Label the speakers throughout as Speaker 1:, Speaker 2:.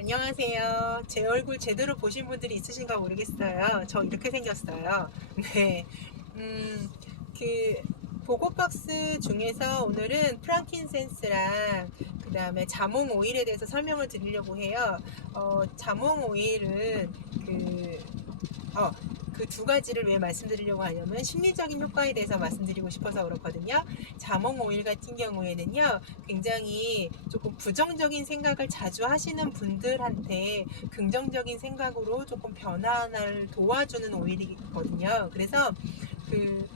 Speaker 1: 안녕하세요. 제 얼굴 제대로 보신 분들이 있으신가 모르겠어요. 저 이렇게 생겼어요. 네. 음, 그, 보고박스 중에서 오늘은 프랑킨센스랑 그 다음에 자몽 오일에 대해서 설명을 드리려고 해요. 어, 자몽 오일은 그, 어, 그 두 가지를 왜 말씀드리려고 하냐면 심리적인 효과에 대해서 말씀드리고 싶어서 그렇거든요. 자몽 오일 같은 경우에는요, 굉장히 조금 부정적인 생각을 자주 하시는 분들한테 긍정적인 생각으로 조금 변화를 도와주는 오일이거든요. 그래서 그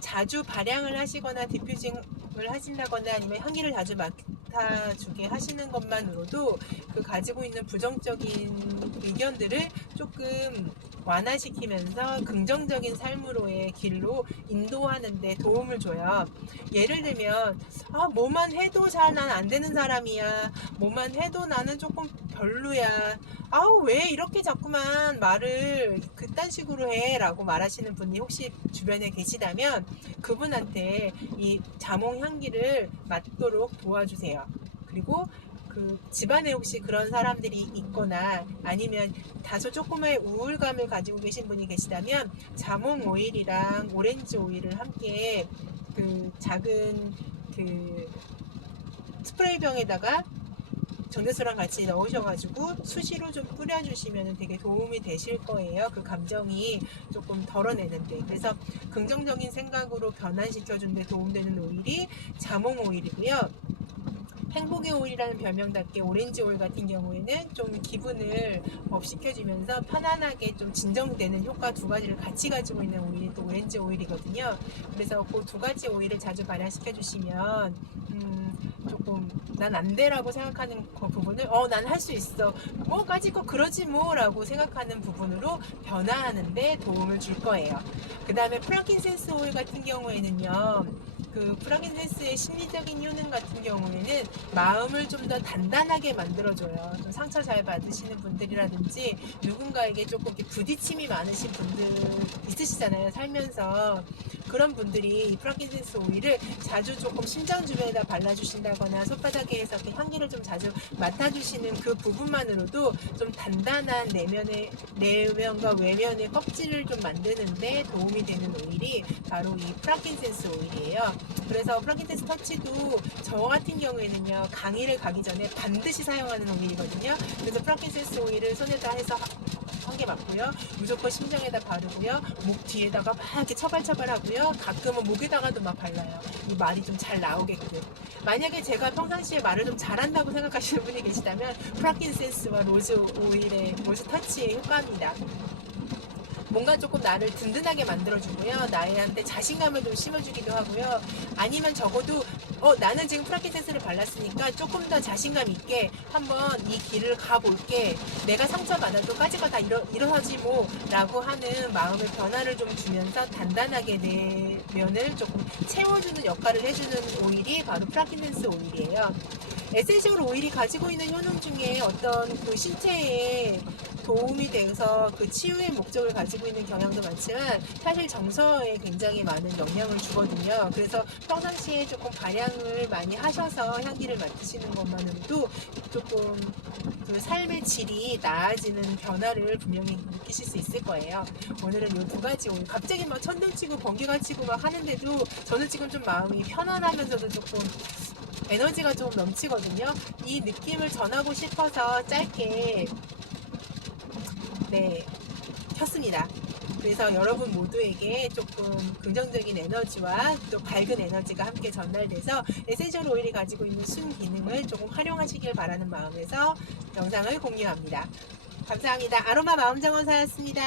Speaker 1: 자주 발향을 하시거나 디퓨징을 하신다거나 아니면 향기를 자주 맡아주게 하시는 것만으로도 그 가지고 있는 부정적인 의견들을 조금 완화시키면서 긍정적인 삶으로의 길로 인도하는데 도움을 줘요. 예를 들면, 아, 뭐만 해도 잘 난 안 되는 사람이야. 뭐만 해도 나는 조금 별로야. 아우, 왜 이렇게 자꾸만 말을 그딴 식으로 해? 라고 말하시는 분이 혹시 주변에 계시다면 그분한테 이 자몽 향기를 맡도록 도와주세요. 그리고 그 집안에 혹시 그런 사람들이 있거나 아니면 다소 조금의 우울감을 가지고 계신 분이 계시다면 자몽 오일이랑 오렌지 오일을 함께 그 작은 그 스프레이 병에다가 정제수랑 같이 넣으셔가지고 수시로 좀 뿌려주시면 되게 도움이 되실 거예요. 그 감정이 조금 덜어내는데. 그래서 긍정적인 생각으로 변환시켜주는데 도움되는 오일이 자몽 오일이고요. 행복의 오일이라는 별명답게 오렌지 오일 같은 경우에는 좀 기분을 업시켜주면서 편안하게 좀 진정되는 효과 두 가지를 같이 가지고 있는 오일이 또 오렌지 오일이거든요. 그래서 그 두 가지 오일을 자주 발효시켜 주시면 음, 조금 난 안 돼라고 생각하는 그 부분을 어 난 할 수 있어 뭐까지 거 그러지 뭐라고 생각하는 부분으로 변화하는데 도움을 줄 거예요. 그 다음에 프랑킨센스 오일 같은 경우에는요. 그 프랑킨센스의 심리적인 효능 같은 경우에는 마음을 좀 더 단단하게 만들어줘요. 좀 상처 잘 받으시는 분들이라든지 누군가에게 조금 부딪힘이 많으신 분들 있으시잖아요. 살면서 그런 분들이 이 프랑킨센스 오일을 자주 조금 심장 주변에다 발라주신다거나 손바닥에 해서 이렇게 향기를 좀 자주 맡아주시는 그 부분만으로도 좀 단단한 내면의 내면과 외면의 껍질을 좀 만드는데 도움이 되는 오일이 바로 이 프랑킨센스 오일이에요. 그래서 프랑킨센스 터치도 저 같은 경우에는요 강의를 가기 전에 반드시 사용하는 오일이거든요. 그래서 프랑킨센스 오일을 손에다 해서 한개 맞고요. 무조건 심장에다 바르고요. 목 뒤에다가 막 이렇게 처발처발 하고요. 가끔은 목에다가도 막 발라요. 이 말이 좀 잘 나오게끔. 만약에 제가 평상시에 말을 좀 잘한다고 생각하시는 분이 계시다면 프랑킨센스와 로즈 오일의 로즈 터치의 효과입니다. 뭔가 조금 나를 든든하게 만들어주고요. 나한테 자신감을 좀 심어주기도 하고요. 아니면 적어도 어 나는 지금 프랑킨센스를 발랐으니까 조금 더 자신감 있게 한번 이 길을 가볼게. 내가 상처받아도 까짓거 다 일어, 일어서지 뭐 라고 하는 마음의 변화를 좀 주면서 단단하게 내 면을 조금 채워주는 역할을 해주는 오일이 바로 프랑킨센스 오일이에요. 에센셜 오일이 가지고 있는 효능 중에 어떤 그 신체에 도움이 돼서 그 치유의 목적을 가지고 있는 경향도 많지만 사실 정서에 굉장히 많은 영향을 주거든요. 그래서 평상시에 조금 발향을 많이 하셔서 향기를 맡으시는 것만으로도 조금 그 삶의 질이 나아지는 변화를 분명히 느끼실 수 있을 거예요. 오늘은 이 두 가지 오일 갑자기 막 천둥 치고 번개가 치고 막 하는데도 저는 지금 좀 마음이 편안하면서도 조금 에너지가 좀 넘치거든요. 이 느낌을 전하고 싶어서 짧게 네 켰습니다. 그래서 여러분 모두에게 조금 긍정적인 에너지와 또 밝은 에너지가 함께 전달돼서 에센셜 오일이 가지고 있는 순 기능을 조금 활용하시길 바라는 마음에서 영상을 공유합니다. 감사합니다. 아로마 마음정원사였습니다.